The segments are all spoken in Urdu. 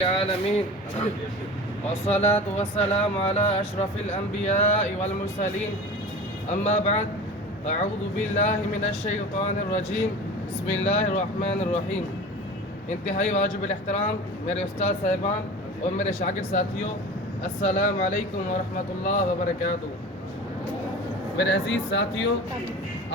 العالمين والصلاة والسلام على أشرف الأنبياء والمرسلين أما بعد أعوذ بالله من الشيطان الرجيم بسم الله الرحمن الرحیم. انتہائی واجب الاحترام میرے استاد صاحبان اور میرے شاگرد ساتھیوں، السلام علیکم ورحمۃ اللہ وبرکاتہ. میرے عزیز ساتھیوں،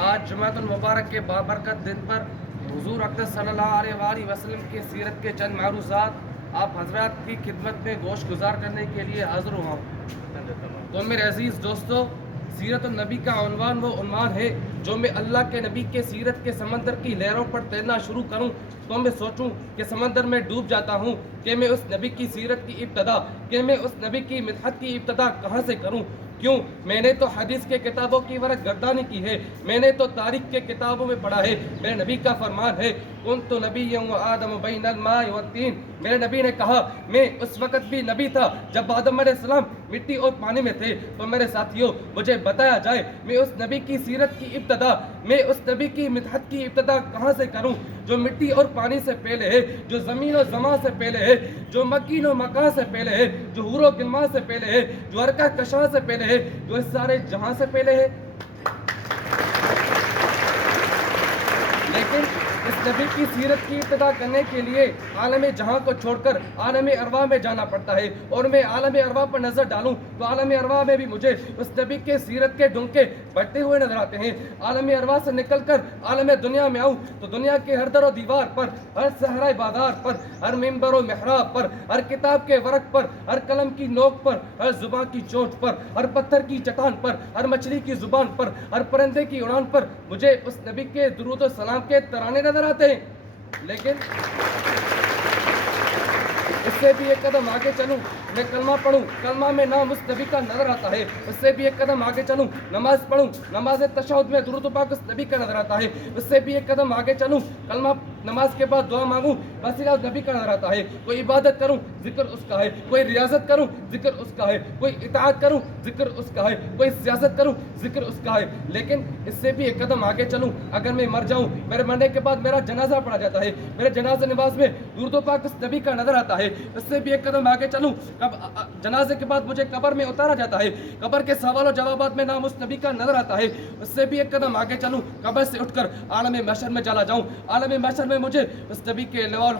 آج جمعۃ المبارک کے بابرکت دن پر حضور اقدس صلی اللہ علیہ وآلہ وسلم کی سیرت کے چند معروضات آپ حضرات کی خدمت میں گوش گزار کرنے کے لیے حاضر ہوا ہوں. تو میرے عزیز دوستو، سیرت النبی کا عنوان وہ عنوان ہے جو میں اللہ کے نبی کے سیرت کے سمندر کی لہروں پر تیرنا شروع کروں تو میں سوچوں کہ سمندر میں ڈوب جاتا ہوں کہ میں اس نبی کی سیرت کی ابتدا، کہ میں اس نبی کی مدحت کی ابتدا کہاں سے کروں. کیوں؟ میں نے تو حدیث کے کتابوں کی ورق گردانی کی ہے، میں نے تو تاریخ کے کتابوں میں پڑھا ہے. میرے نبی کا فرمان ہے کنت نبی و آدم بین الماء والطین. میرے نبی نے کہا میں اس وقت بھی نبی تھا جب آدم علیہ السلام مٹی اور پانی میں تھے. تو میرے ساتھیوں، مجھے بتایا جائے میں اس نبی کی سیرت کی ابتدا، میں اس نبی کی مدحت کی ابتدا کہاں سے کروں جو مٹی اور پانی سے پہلے ہے، جو زمین و زمان سے پہلے ہے، جو مکین و مکان سے پہلے ہے، جو حور و غلمان سے پہلے ہے، جو ارکا کشاں سے پہلے ہے، جو اس سارے جہاں سے پہلے ہے. لیکن اس نبی کی سیرت کی ابتدا کرنے کے لیے عالم جہاں کو چھوڑ کر عالم ارواح میں جانا پڑتا ہے، اور میں عالم ارواح پر نظر ڈالوں تو عالم ارواح میں بھی مجھے اس نبی کے سیرت کے ڈنکے بڑھتے ہوئے نظر آتے ہیں. عالم ارواح سے نکل کر عالم دنیا میں آؤں تو دنیا کے ہر در و دیوار پر، ہر صحرائے بازار پر، ہر ممبر و محراب پر، ہر کتاب کے ورق پر، ہر قلم کی نوک پر، ہر زبان کی چوٹ پر، ہر پتھر کی چٹان پر، ہر مچھلی کی زبان پر، ہر پرندے کی اڑان پر مجھے اس نبی کے درود و سلام کے ترانے نظر آتے ہیں. لیکن اس سے بھی ایک قدم آگے چلوں، میں کلمہ پڑھوں، کلمہ میں نام اس نبی کا نظر آتا ہے. اس سے بھی ایک قدم آگے چلوں، نماز پڑھوں، نماز تشہد میں درود و پاک اس نبی کا نظر آتا ہے. اس سے بھی ایک قدم آگے چلوں، کلمہ نماز کے بعد دعا مانگوں، وسیلہ اس نبی کا نظر آتا ہے. کوئی عبادت کروں، ذکر اس کا ہے. کوئی ریاضت کروں، ذکر اس کا ہے. کوئی اطاعت کروں، ذکر اس کا ہے. کوئی سیاست کروں، ذکر اس کا ہے. لیکن اس سے بھی ایک قدم آگے چلوں، اگر میں مر جاؤں، میرے مرنے کے بعد میرا جنازہ پڑھا جاتا ہے، میرے جنازہ نماز میں درود و پاک اس نبی کا نظر آتا ہے. اس سے بھی ایک قدم آگے چلوں، جنازے کے بعد مجھے قبر میں اتارا جاتا ہے، قبر کے سوال و جوابات میں نام اس نبی کا نظر آتا ہے. اس سے بھی ایک قدم آگے چلوں، قبر سے اٹھ کر عالم محشر میں چلا جاؤں، عالم محشر میں مجھے اس نبی کے لواء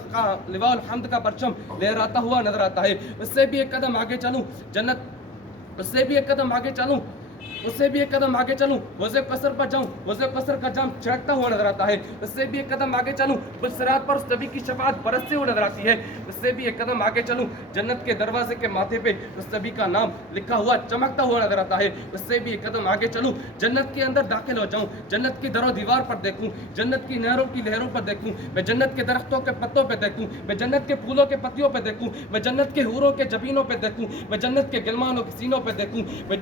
الحمد کا پرچم لہراتا ہوا نظر آتا ہے. اس سے بھی ایک قدم آگے چلوں، جنت، اس سے بھی ایک قدم آگے چلوں، اس سے بھی ایک قدم آگے چلوں، وضع قصر پر جاؤں، وضع قصر کا جام چھڑکتا ہوا نظر آتا ہے. اس سے بھی ایک قدم آگے چلوں، صراط پر اس نبی کی شفاعت برستے ہوئے نظر آتی ہے. اس سے بھی ایک قدم آگے چلوں، جنت کے دروازے کے ماتھے پہ اس نبی کا نام لکھا ہوا چمکتا ہوا نظر آتا ہے. اس سے بھی ایک قدم آگے چلوں، جنت کے اندر داخل ہو جاؤں، جنت کی در و دیوار پر دیکھوں، جنت کی نہروں کی لہروں پر دیکھوں، میں جنت کے درختوں کے پتوں پہ دیکھوں، میں جنت کے پھولوں کے پتیوں پہ دیکھوں، میں جنت کے حوروں کے جبینوں پہ دیکھوں، میں جنت کے غلمانوں کے سینوں پہ دیکھوں، میں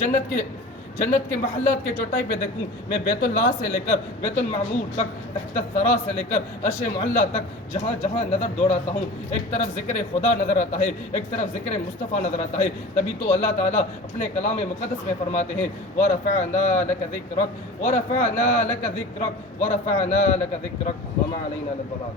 جنت کے محلات کے چوٹائی پہ دیکھوں. میں بیت اللہ سے لے کر بیت المعمور تک، تحت الثری سے لے کر عرش معلی تک جہاں جہاں نظر دوڑاتا ہوں، ایک طرف ذکر خدا نظر آتا ہے، ایک طرف ذکر مصطفیٰ نظر آتا ہے. تبھی تو اللہ تعالیٰ اپنے کلام مقدس میں فرماتے ہیں وَرَفَعْنَا لَكَ ذِكْرَكَ وَرَفَعْنَا لَكَ ذِكْرَكَ وَرَفَعْنَا لَكَ ذِكْرَكَ وَمَا عَلَيْنَا إِلَّا الْبَلَاغُ.